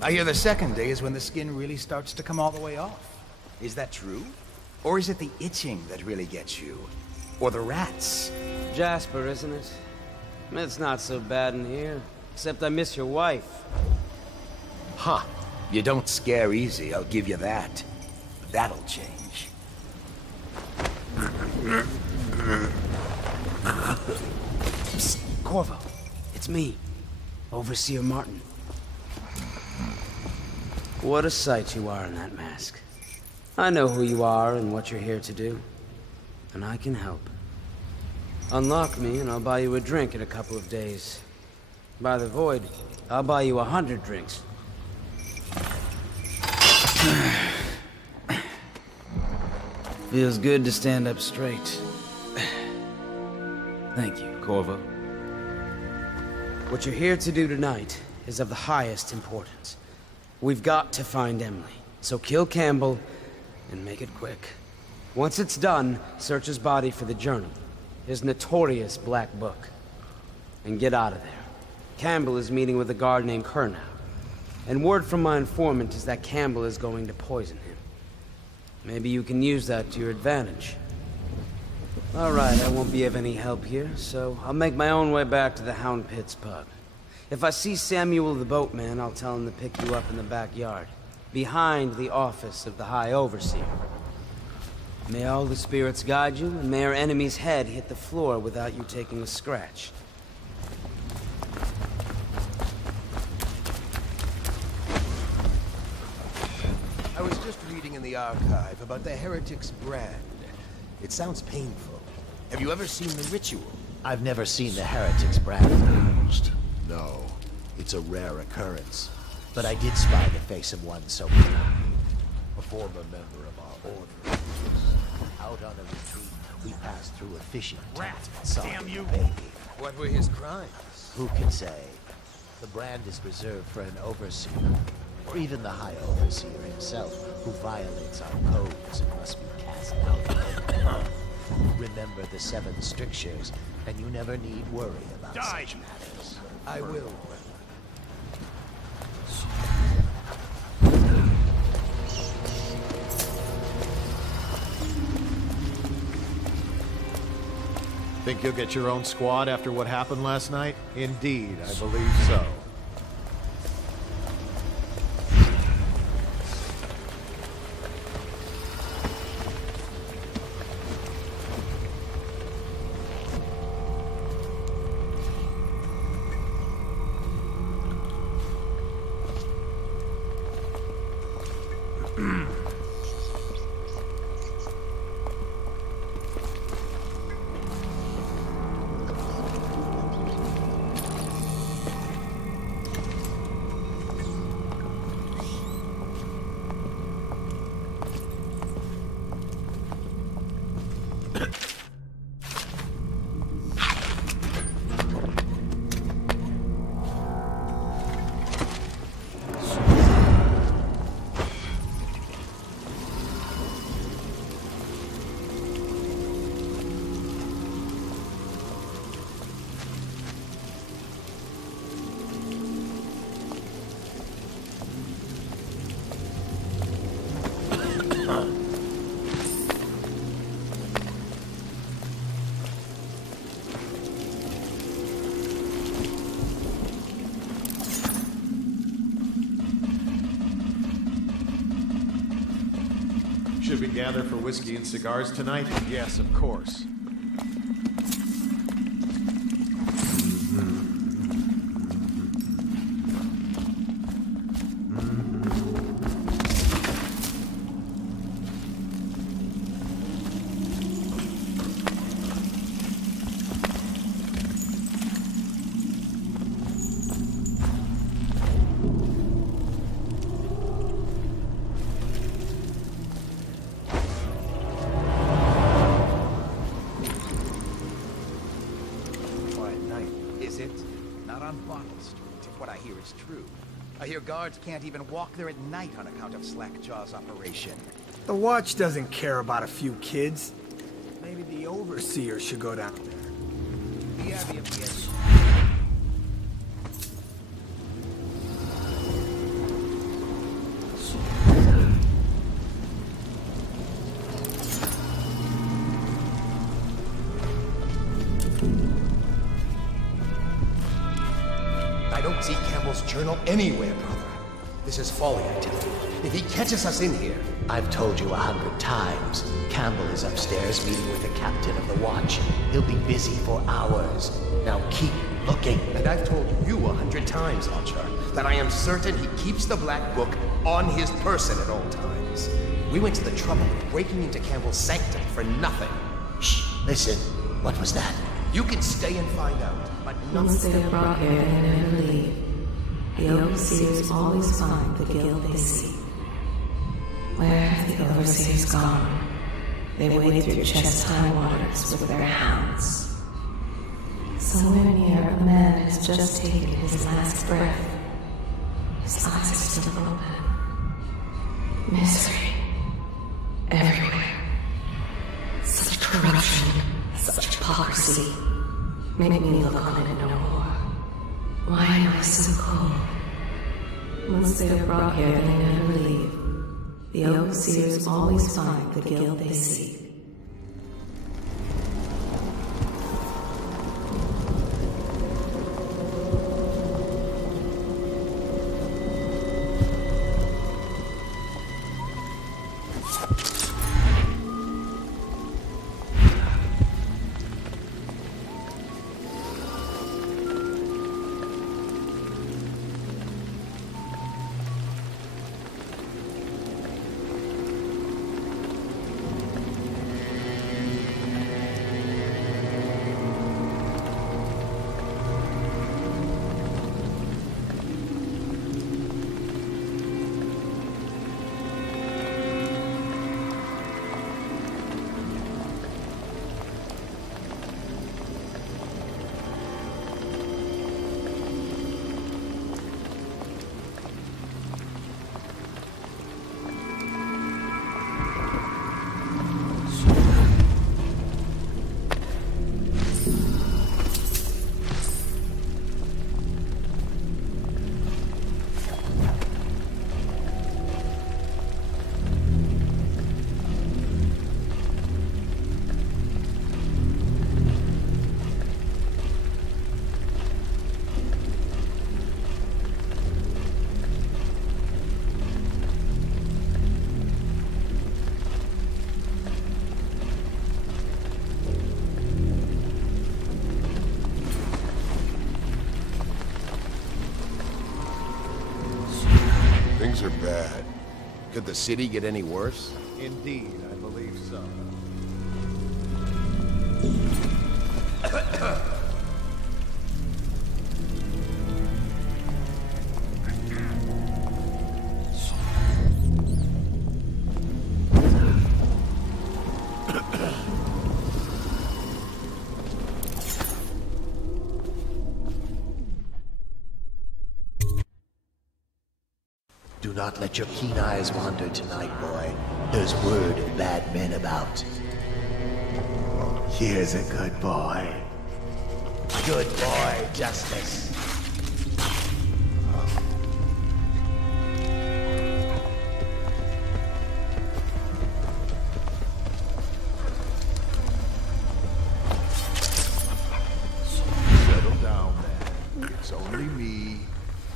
I hear the second day is when the skin really starts to come all the way off. Is that true? Or is it the itching that really gets you? Or the rats? Jasper, isn't it? It's not so bad in here. Except I miss your wife. Huh. You don't scare easy, I'll give you that. That'll change. Psst, Corvo. It's me, Overseer Martin. What a sight you are in that mask. I know who you are and what you're here to do. And I can help. Unlock me and I'll buy you a drink in a couple of days. By the void, I'll buy you 100 drinks. Feels good to stand up straight. Thank you, Corvo. What you're here to do tonight is of the highest importance. We've got to find Emily, so kill Campbell and make it quick. Once it's done, search his body for the journal, his notorious black book, and get out of there. Campbell is meeting with a guard named Kernow, and word from my informant is that Campbell is going to poison him. Maybe you can use that to your advantage. Alright, I won't be of any help here, so I'll make my own way back to the Hound Pits pub. If I see Samuel the boatman, I'll tell him to pick you up in the backyard, behind the office of the High Overseer. May all the spirits guide you, and may our enemy's head hit the floor without you taking a scratch. I was just reading in the archive about the Heretic's brand. It sounds painful. Have you ever seen the ritual? I've never seen the Heretic's brand used. No, it's a rare occurrence. But I did spy the face of one so a former member of our order. Out on a retreat, we passed through a fishing tent and saw a baby. What were his crimes? Who can say? The brand is reserved for an overseer, or even the High Overseer himself, who violates our codes and must be cast out. Remember the 7 strictures, and you never need worry about such matters. I will. Think you'll get your own squad after what happened last night? Indeed, I believe so. Should we gather for whiskey and cigars tonight? Yes, of course. I hear guards can't even walk there at night on account of Slackjaw's operation. The Watch doesn't care about a few kids. Maybe the Overseer should go down there. The Abbey of the Edge. don't see Campbell's journal anywhere, brother. This is folly, I tell you. If he catches us in here... I've told you 100 times. Campbell is upstairs meeting with the captain of the watch. He'll be busy for hours. Now keep looking. And I've told you 100 times, Archer, that I am certain he keeps the Black Book on his person at all times. We went to the trouble of breaking into Campbell's sanctum for nothing. Shh, listen. What was that? You can stay and find out, but Once they are brought here, they never leave. The overseers always find the guild they seek. Where have the overseers gone? They wade through chest-high waters with their hounds. Somewhere near, a man has just taken his last breath. His eyes are still open. Misery. Everywhere. Such corruption, such hypocrisy. Make me look on it no more. Why am I so cold? Once they are brought here, they never leave. The overseers always find the guild they seek. Things are bad. Could the city get any worse? Indeed, I believe so. Do not let your keen eyes wander tonight, boy. There's word of bad men about. Here's a good boy. Good boy, Justice. Settle down, man. It's only me.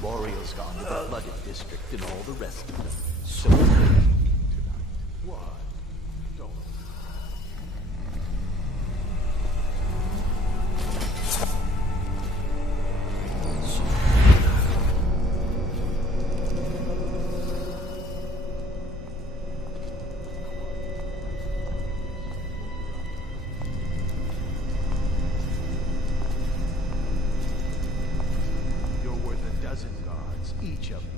Warrior's gone to the flooded district and all the rest of them. So tonight. What? Don't. You're worth a dozen guards, each of you.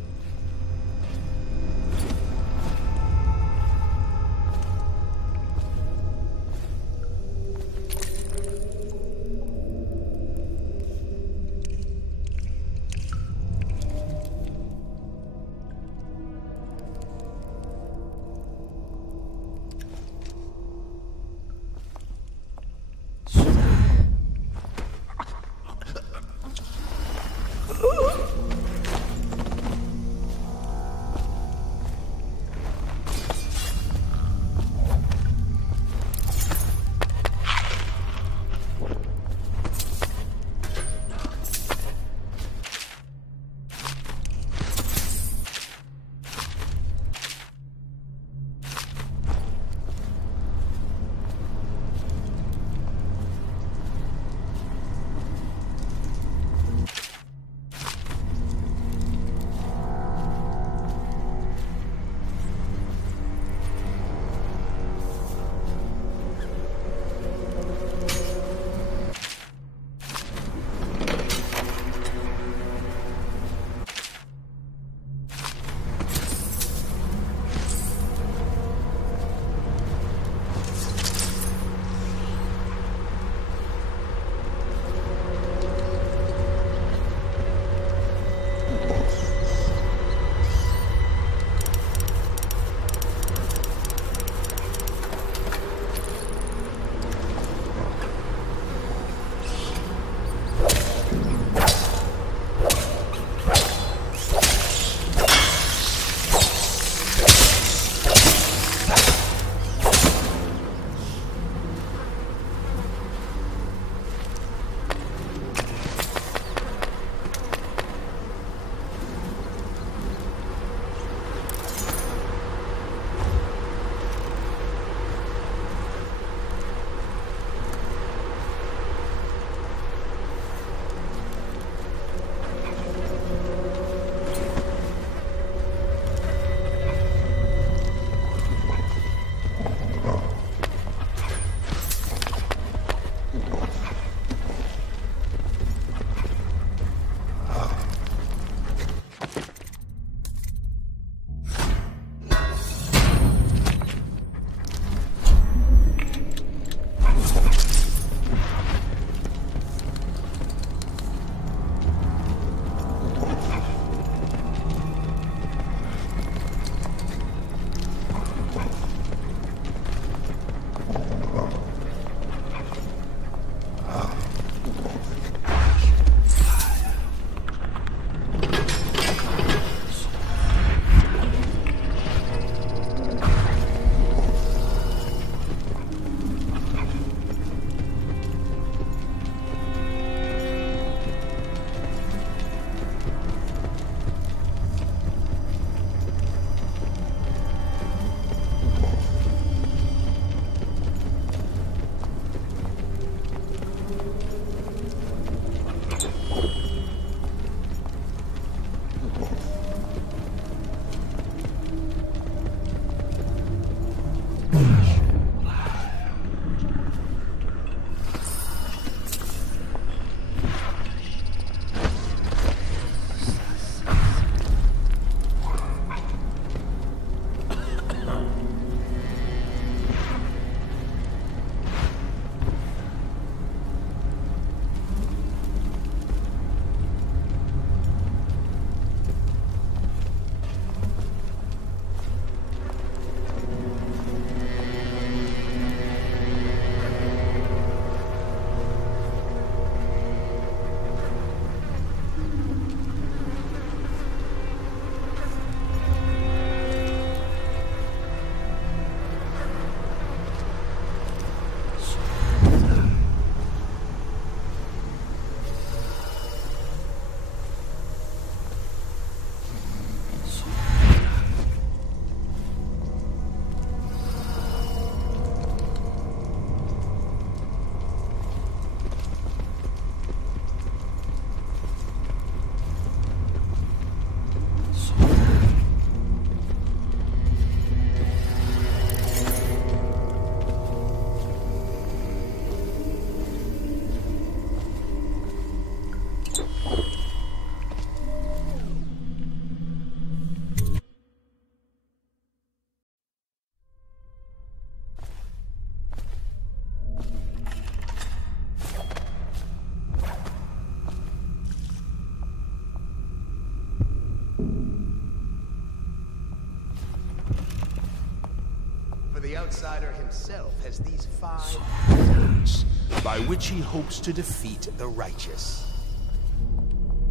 outsider himself has these 5 Methods by which he hopes to defeat the righteous.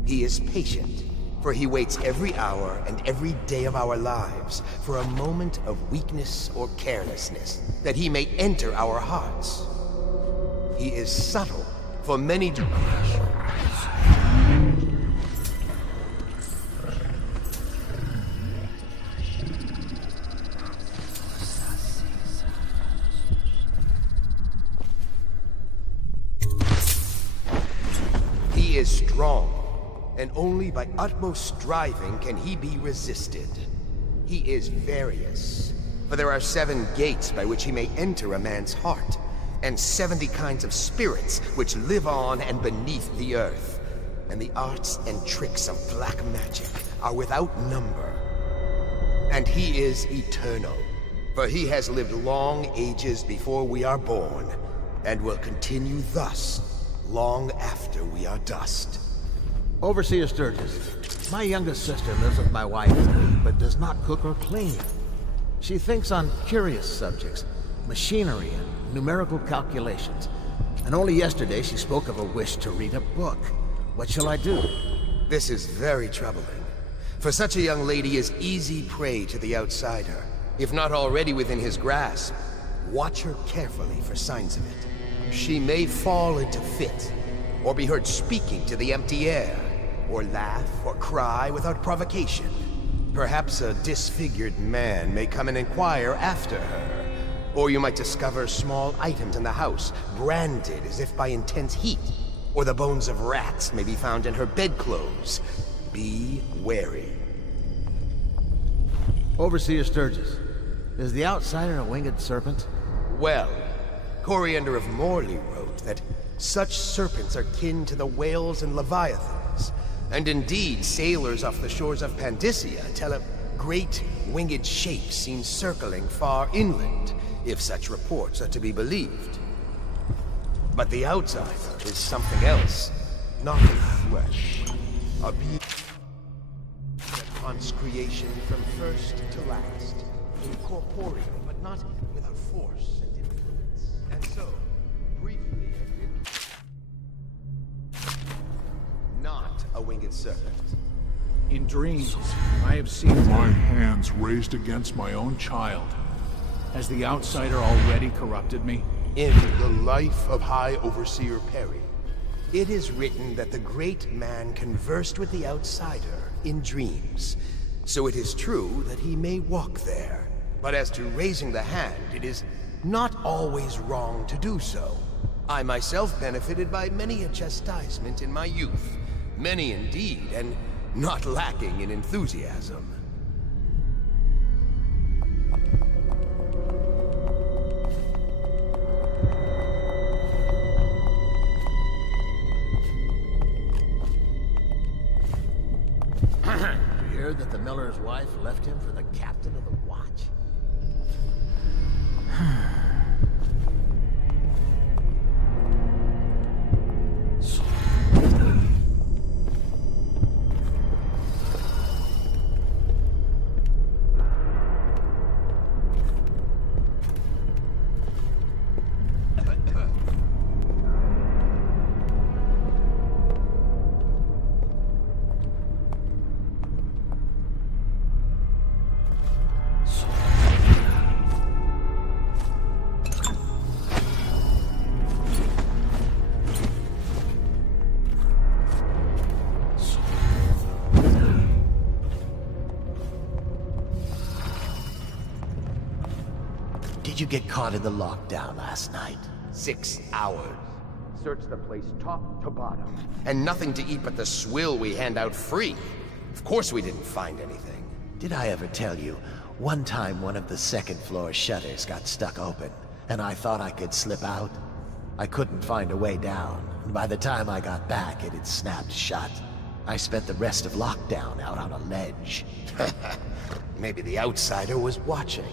He is patient, for he waits every hour and every day of our lives for a moment of weakness or carelessness, that he may enter our hearts. He is subtle, for many do He is strong, and only by utmost striving can he be resisted. He is various, for there are 7 gates by which he may enter a man's heart, and 70 kinds of spirits which live on and beneath the earth. And the arts and tricks of black magic are without number. And he is eternal, for he has lived long ages before we are born, and will continue thus long after we are dust. Overseer Sturgis, my youngest sister lives with my wife, but does not cook or clean. She thinks on curious subjects, machinery and numerical calculations. And only yesterday she spoke of a wish to read a book. What shall I do? This is very troubling, for such a young lady is easy prey to the outsider. If not already within his grasp, watch her carefully for signs of it. She may fall into fit, or be heard speaking to the empty air, or laugh or cry without provocation. Perhaps a disfigured man may come and inquire after her, or you might discover small items in the house, branded as if by intense heat, or the bones of rats may be found in her bedclothes. Be wary. Overseer Sturgis, is the outsider a winged serpent? Well, Coriander of Morley wrote that such serpents are kin to the whales and leviathans, and indeed sailors off the shores of Pandysia tell of great winged shapes seen circling far inland, if such reports are to be believed. But the outsider is something else, not in flesh, a being that haunts creation from first to last, incorporeal but not without force and influence. And so, briefly not a winged serpent. In dreams, I have seen My hands raised against my own child. Has the outsider already corrupted me? In the life of High Overseer Perry, it is written that the great man conversed with the outsider in dreams. So it is true that he may walk there. But as to raising the hand, it is not always wrong to do so. I myself benefited by many a chastisement in my youth. Many indeed, and not lacking in enthusiasm. You hear that the miller's wife left him for the captain of the watch? Did you get caught in the lockdown last night? 6 hours. Searched the place top to bottom, and nothing to eat but the swill we hand out free. Of course we didn't find anything. Did I ever tell you, one time one of the second floor shutters got stuck open, and I thought I could slip out? I couldn't find a way down, and by the time I got back, it had snapped shut. I spent the rest of lockdown out on a ledge. Maybe the outsider was watching.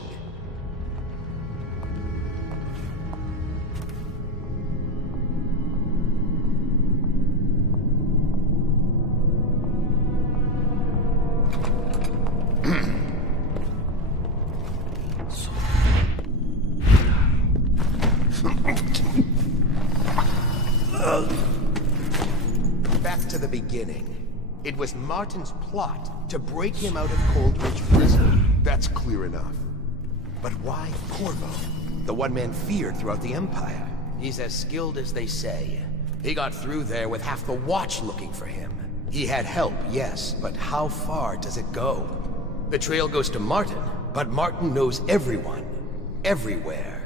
beginning. It was Martin's plot to break him out of Coldridge Prison. That's clear enough. But why Corvo? The one man feared throughout the Empire. He's as skilled as they say. He got through there with half the Watch looking for him. He had help, yes, but how far does it go? The trail goes to Martin, but Martin knows everyone. Everywhere.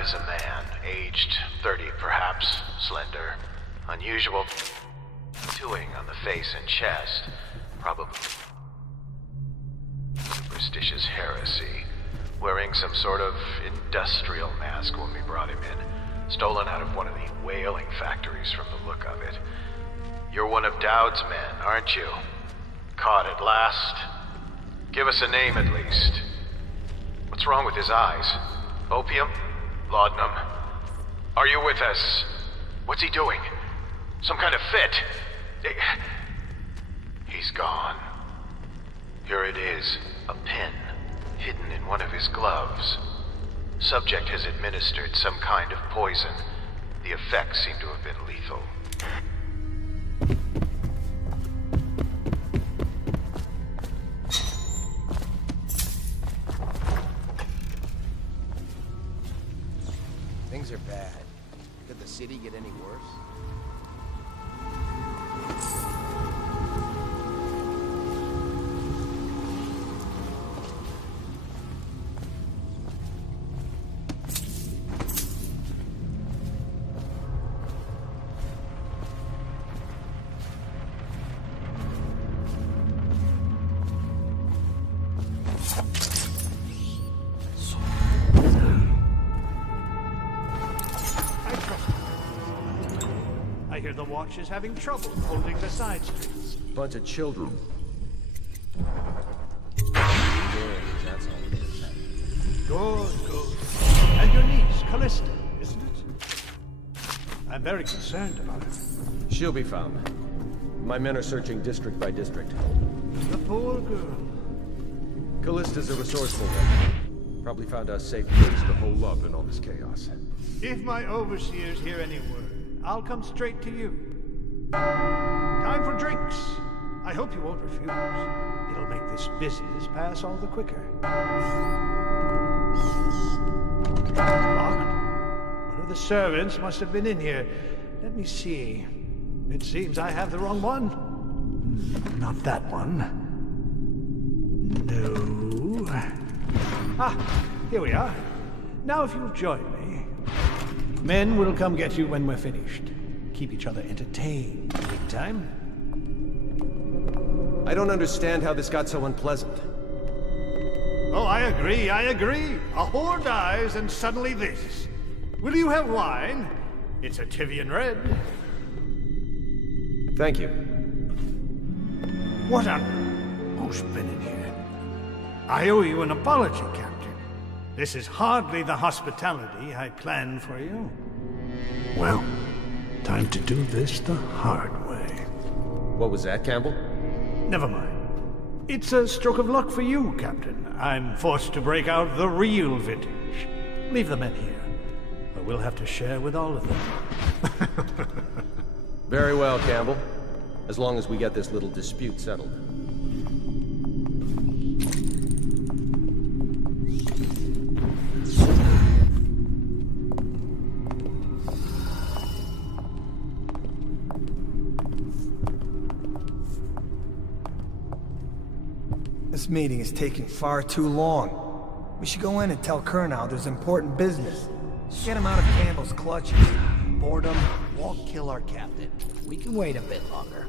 Is a man, aged 30 perhaps, slender, unusual tattooing on the face and chest, probably superstitious heresy, wearing some sort of industrial mask when we brought him in, stolen out of one of the whaling factories from the look of it. You're one of Dowd's men, aren't you? Caught at last? Give us a name at least. What's wrong with his eyes? Opium? Laudanum. Are you with us? What's he doing? Some kind of fit? He's gone. Here it is, a pin, hidden in one of his gloves. Subject has administered some kind of poison. The effects seem to have been lethal. Things are bad. Could the city get any worse? The Watch is having trouble holding the side streets. Bunch of children. Good. And your niece, Callista, isn't it? I'm very concerned about her. She'll be found. My men are searching district by district. poor girl. Callista's a resourceful one. Probably found a safe place to hole up in all this chaos. If my overseers hear any word, I'll come straight to you. Time for drinks. I hope you won't refuse. It'll make this business pass all the quicker. Locked. One of the servants must have been in here. Let me see. It seems I have the wrong one. Not that one. No. Ah, here we are. Now if you'll join me. Men will come get you when we're finished. Keep each other entertained, big time. I don't understand how this got so unpleasant. Oh, I agree. A whore dies and suddenly this. Will you have wine? It's a Tivian red. Thank you. What on... Who's been in here? I owe you an apology, Captain. This is hardly the hospitality I planned for you. Well, time to do this the hard way. What was that, Campbell? Never mind. It's a stroke of luck for you, Captain. I'm forced to break out the real vintage. Leave the men here, but we'll have to share with all of them. Very well, Campbell. As long as we get this little dispute settled. This meeting is taking far too long. We should go in and tell Kurnow there's important business. Get him out of Campbell's clutches. Boredom won't kill our captain. We can wait a bit longer.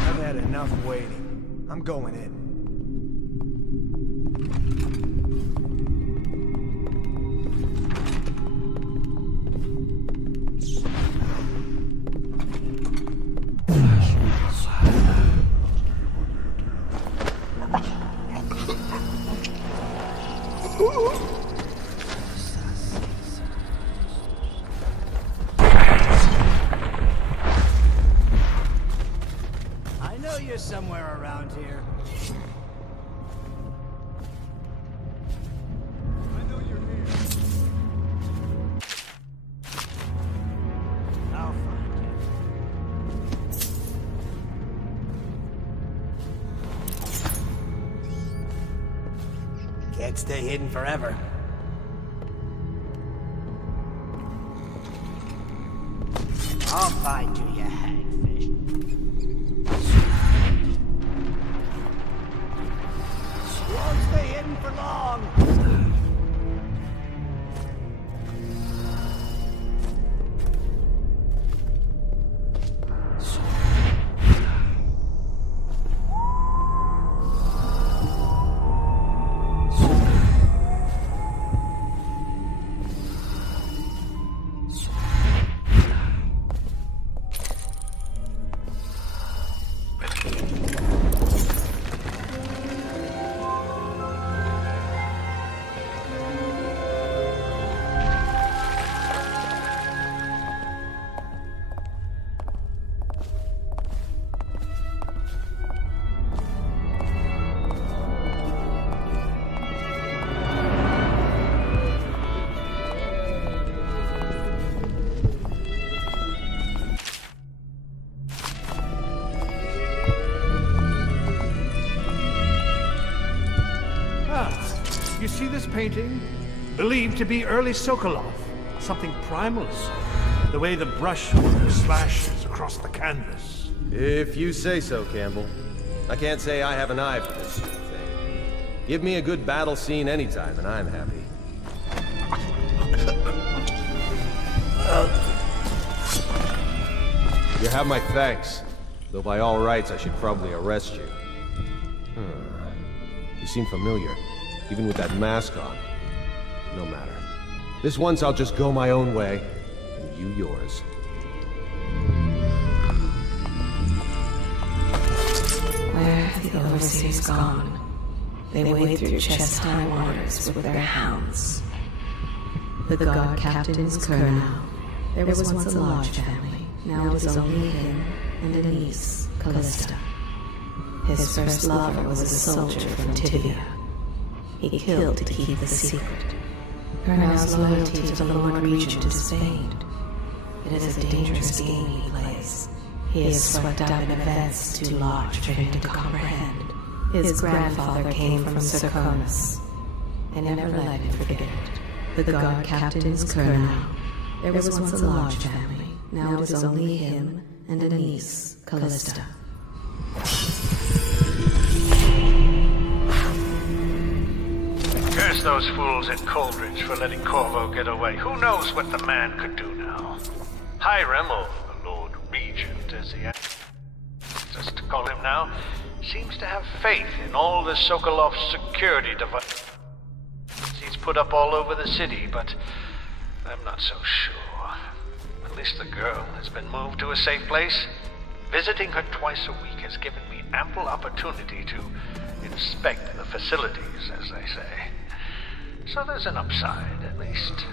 I've had enough waiting. I'm going in. Somewhere around here. I know you're here. I'll find you. Can't stay hidden forever. I'll find you, you hagfish. Won't stay hidden for long. You see this painting? Believed to be early Sokolov. Something primal. The way the brushwork slashes across the canvas. If you say so, Campbell. I can't say I have an eye for this sort of thing. Give me a good battle scene anytime, and I'm happy. You have my thanks. Though by all rights, I should probably arrest you. You seem familiar. Even with that mask on. No matter. This once I'll just go my own way, and you yours. Where have the overseers gone? They wade through chest-high waters with their hounds. The guard captain's Colonel. There was once a large family. Now it is only him and a niece, Callista. His first lover was a soldier from Tivia. He killed to keep the secret. Colonel's loyalty to the Lord Regent is feigned. It is a dangerous game he plays. He is swept up in events too large for him to comprehend. His grandfather came from Circonus. I never let him forget it. The guard captain's Colonel. There was once a large family. Now it is only him and a niece, Callista. Curse those fools in Coldridge for letting Corvo get away. Who knows what the man could do now? Hiram, or the Lord Regent, as he asks us to call him now, seems to have faith in all the Sokolov's security devices he's put up all over the city, but I'm not so sure. At least the girl has been moved to a safe place. Visiting her twice a week has given me ample opportunity to inspect the facilities, as they say. So there's an upside, at least.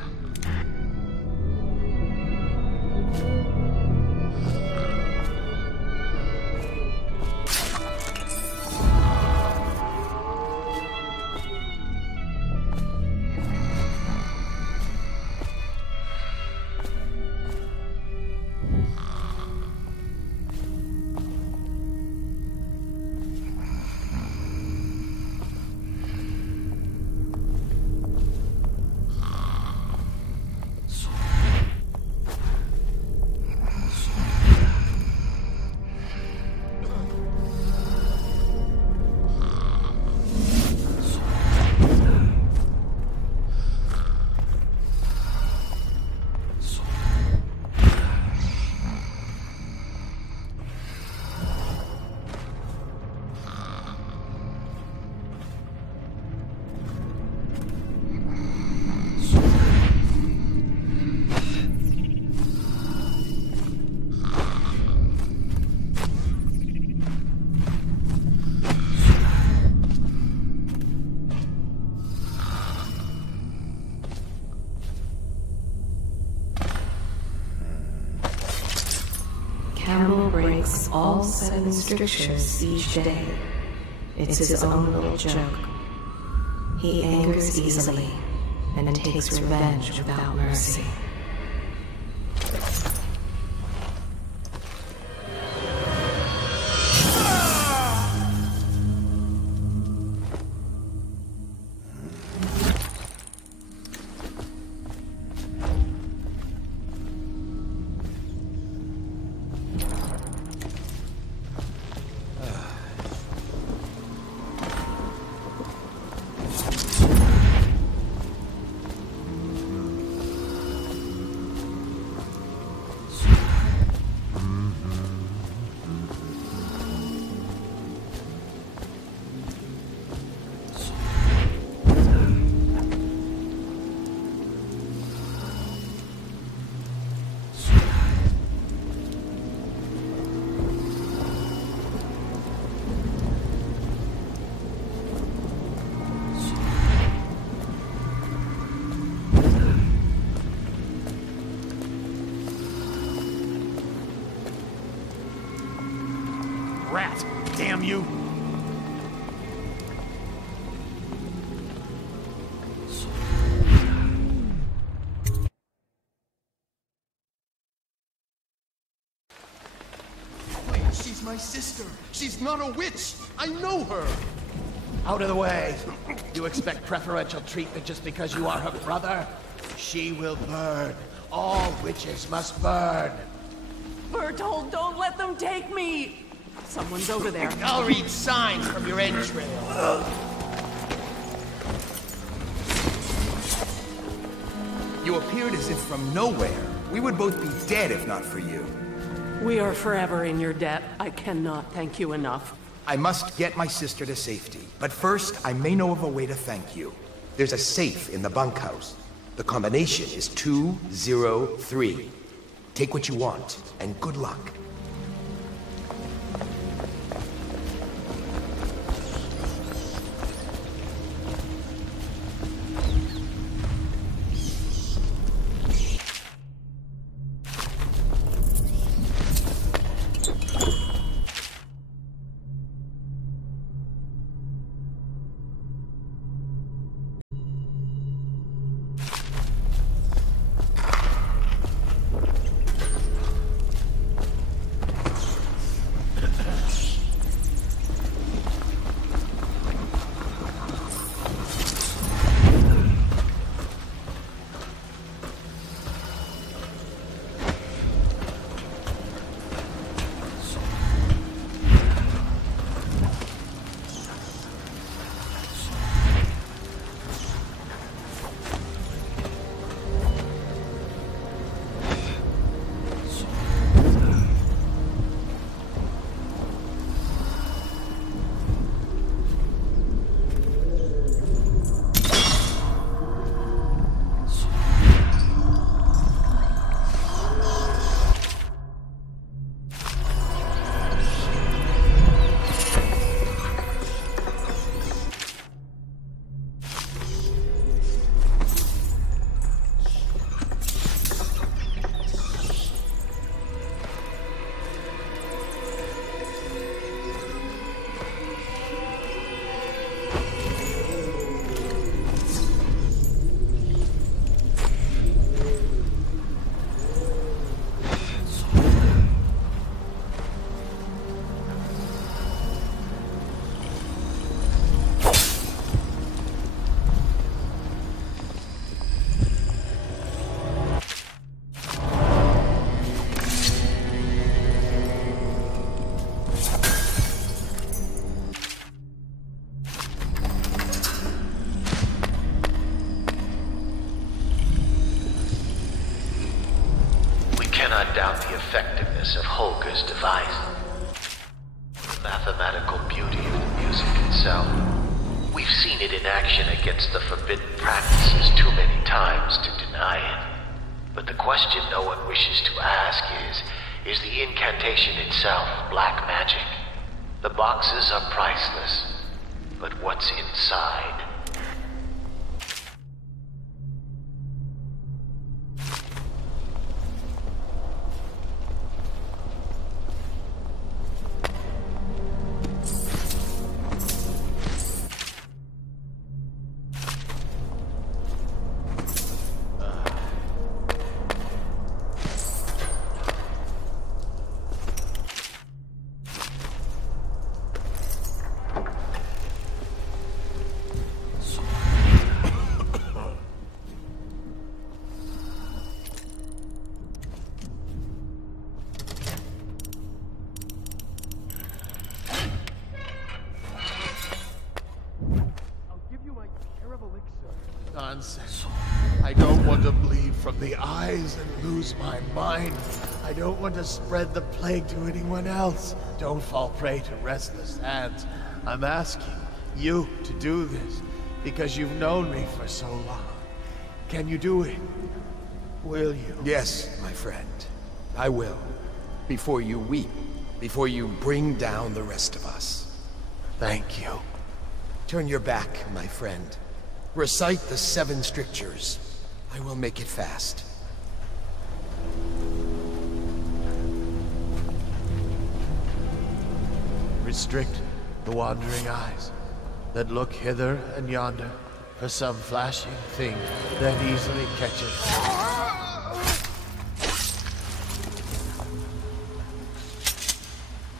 Campbell breaks all 7 strictures each day. It's his own little joke. He angers easily and takes revenge without mercy. Rat! Damn you! Wait, she's my sister. She's not a witch. I know her. Out of the way. You expect preferential treatment just because you are her brother? She will burn. All witches must burn. Bertold, don't let them take me! Someone's over there. I'll read signs from your entrails. You appeared as if from nowhere. We would both be dead if not for you. We are forever in your debt. I cannot thank you enough. I must get my sister to safety, but first I may know of a way to thank you. There's a safe in the bunkhouse. The combination is 203. Take what you want, and good luck. cannot doubt the effectiveness of Holger's device. The mathematical beauty of the music itself. We've seen it in action against the forbidden practices too many times to deny it. But the question no one wishes to ask is the incantation itself black magic? The boxes are priceless, but what's inside? Nonsense. I don't want to bleed from the eyes and lose my mind. I don't want to spread the plague to anyone else. Don't fall prey to restless hands. I'm asking you to do this because you've known me for so long. Can you do it? Will you? Yes, my friend. I will. Before you weep. Before you bring down the rest of us. Thank you. Turn your back, my friend. Recite the 7 strictures. I will make it fast. Restrict the wandering eyes that look hither and yonder for some flashing thing that easily catches.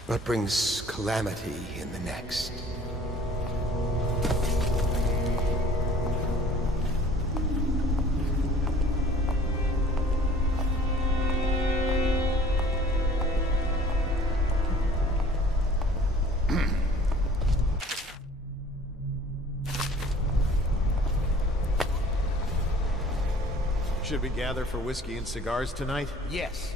What brings calamity in the next? Should we gather for whiskey and cigars tonight? Yes.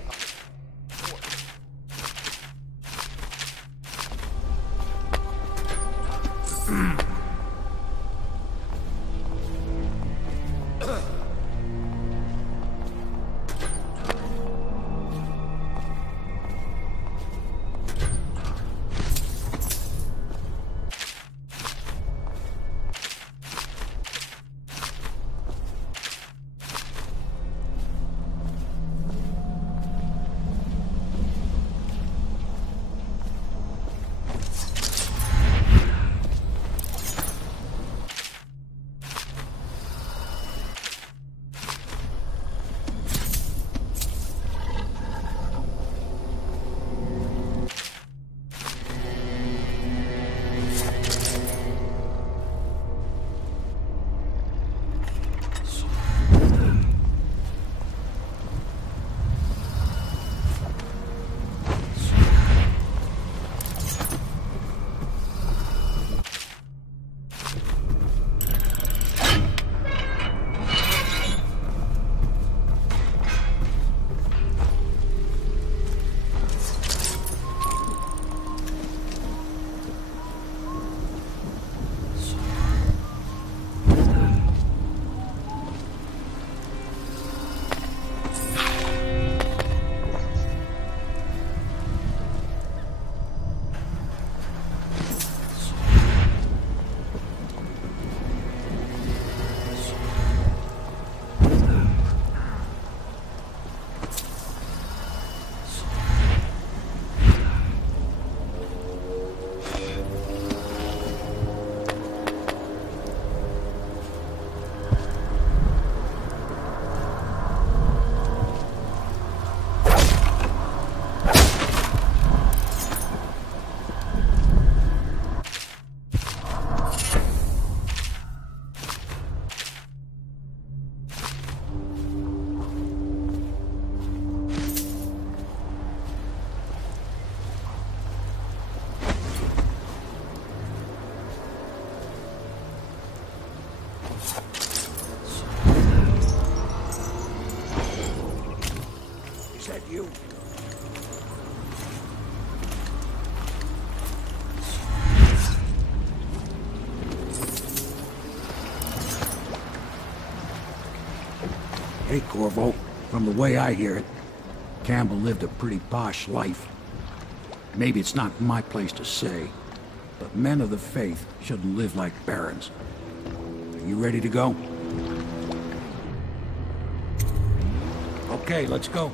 you. Hey, Corvo. From the way I hear it, Campbell lived a pretty posh life. Maybe it's not my place to say, but men of the faith shouldn't live like barons. Are you ready to go? Okay, let's go.